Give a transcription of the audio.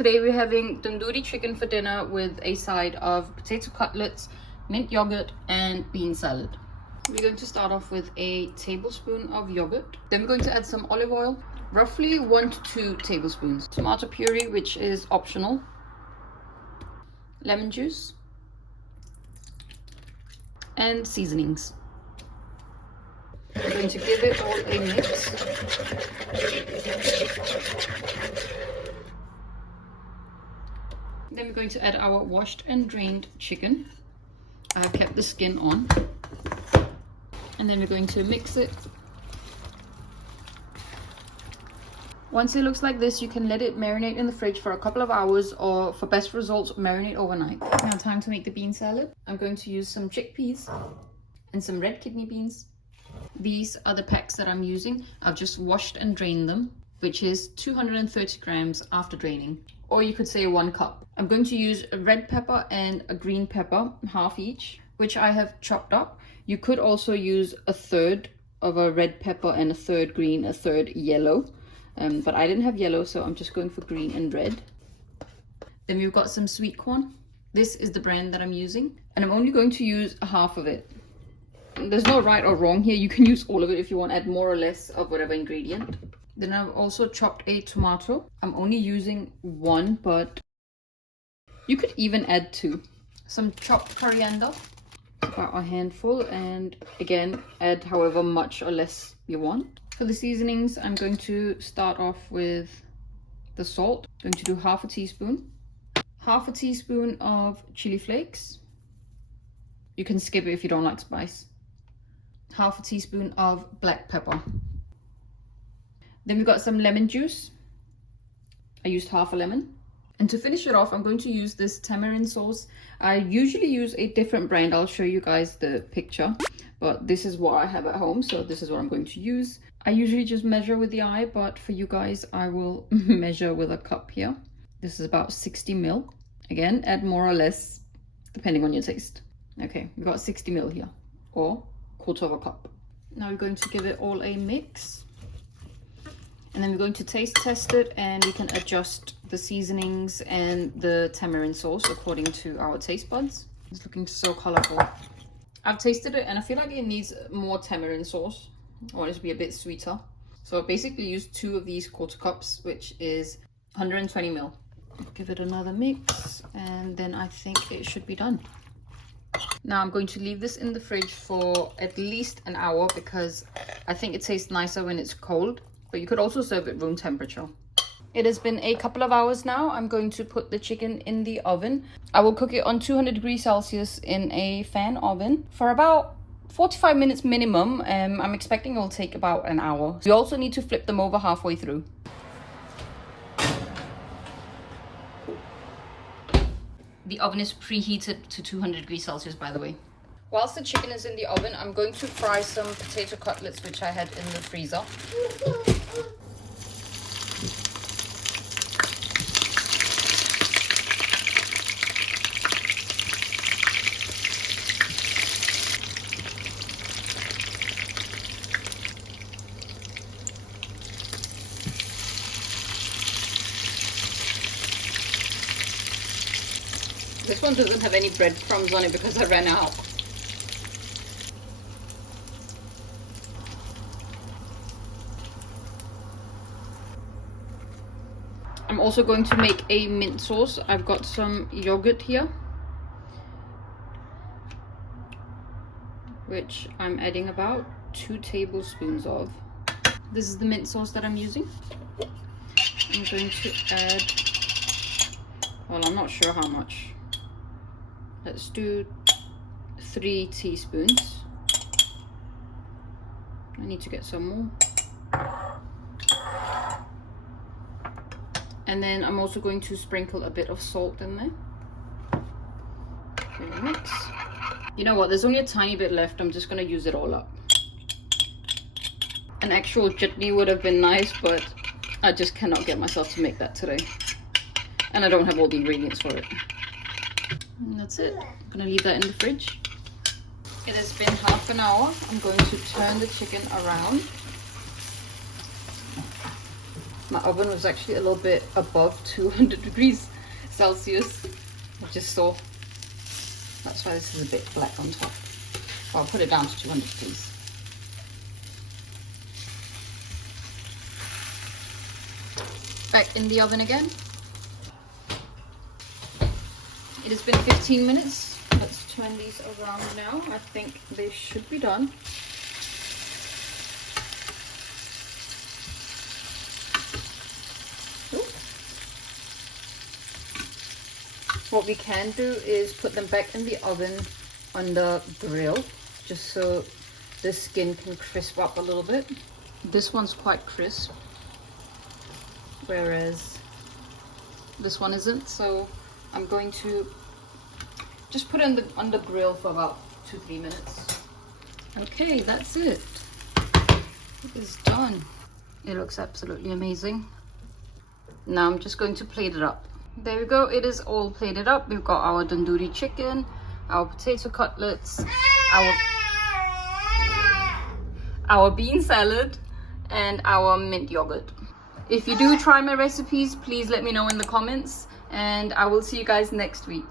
Today we're having tandoori chicken for dinner with a side of potato cutlets, mint yogurt and bean salad. We're going to start off with a tablespoon of yogurt. Then we're going to add some olive oil, roughly 1 to 2 tablespoons. Tomato puree, which is optional. Lemon juice. And seasonings. I'm going to give it all a mix. Then we're going to add our washed and drained chicken. I have kept the skin on. And then we're going to mix it. Once it looks like this, you can let it marinate in the fridge for a couple of hours, or for best results, marinate overnight. Now time to make the bean salad. I'm going to use some chickpeas and some red kidney beans. These are the packs that I'm using. I've just washed and drained them, which is 230 grams after draining. Or you could say 1 cup. I'm going to use a red pepper and a green pepper, half each, which I have chopped up. You could also use a third of a red pepper and a third green, a third yellow. But I didn't have yellow, so I'm just going for green and red. Then we've got some sweet corn. This is the brand that I'm using, and I'm only going to use half of it. There's no right or wrong here. You can use all of it if you want, add more or less of whatever ingredient. Then I've also chopped a tomato. I'm only using 1, but you could even add 2. Some chopped coriander, about a handful, and again, add however much or less you want. For the seasonings, I'm going to start off with the salt. I'm going to do half a teaspoon of chili flakes. You can skip it if you don't like spice. Half a teaspoon of black pepper. Then we've got some lemon juice. I used half a lemon. And to finish it off, I'm going to use this tamarind sauce. I usually use a different brand. I'll show you guys the picture, but this is what I have at home, so this is what I'm going to use. I usually just measure with the eye, but for you guys, I will measure with a cup here. This is about 60 ml. Again, add more or less, depending on your taste. Okay, we've got 60 ml here, or 1/4 of a cup. Now we're going to give it all a mix. And then we're going to taste test it, and we can adjust the seasonings and the tamarind sauce according to our taste buds. It's looking so colorful. I've tasted it and I feel like it needs more tamarind sauce. I want it to be a bit sweeter. So I basically used 2 of these 1/4 cups, which is 120 ml. Give it another mix, and then I think it should be done. Now I'm going to leave this in the fridge for at least an hour, because I think it tastes nicer when it's cold. But you could also serve it room temperature. It has been a couple of hours now. I'm going to put the chicken in the oven. I will cook it on 200 degrees Celsius in a fan oven for about 45 minutes minimum. I'm expecting it will take about an hour. You also need to flip them over halfway through. The oven is preheated to 200 degrees Celsius, by the way. Whilst the chicken is in the oven, I'm going to fry some potato cutlets, which I had in the freezer. This one doesn't have any breadcrumbs on it because I ran out. I'm also going to make a mint sauce. I've got some yogurt here, which I'm adding about 2 tablespoons of. This is the mint sauce that I'm using. I'm going to add, well, I'm not sure how much. Let's do 3 teaspoons. I need to get some more. And then I'm also going to sprinkle a bit of salt in there. Okay, mix. You know what, there's only a tiny bit left. I'm just going to use it all up. An actual chutney would have been nice, but I just cannot get myself to make that today. And I don't have all the ingredients for it. And that's it. I'm going to leave that in the fridge. It has been half an hour. I'm going to turn the chicken around. My oven was actually a little bit above 200 degrees Celsius. I just saw. That's why this is a bit black on top. Well, I'll put it down to 200 degrees. Back in the oven again. It has been 15 minutes. Let's turn these around now. I think they should be done. What we can do is put them back in the oven on the grill, just so the skin can crisp up a little bit. This one's quite crisp, whereas this one isn't. So I'm going to just put it on the grill for about 2-3 minutes. Okay, that's it. It is done. It looks absolutely amazing. Now I'm just going to plate it up. There we go, it is all plated up. We've got our tandoori chicken, our potato cutlets, our bean salad, and our mint yogurt. If you do try my recipes, please let me know in the comments, and I will see you guys next week.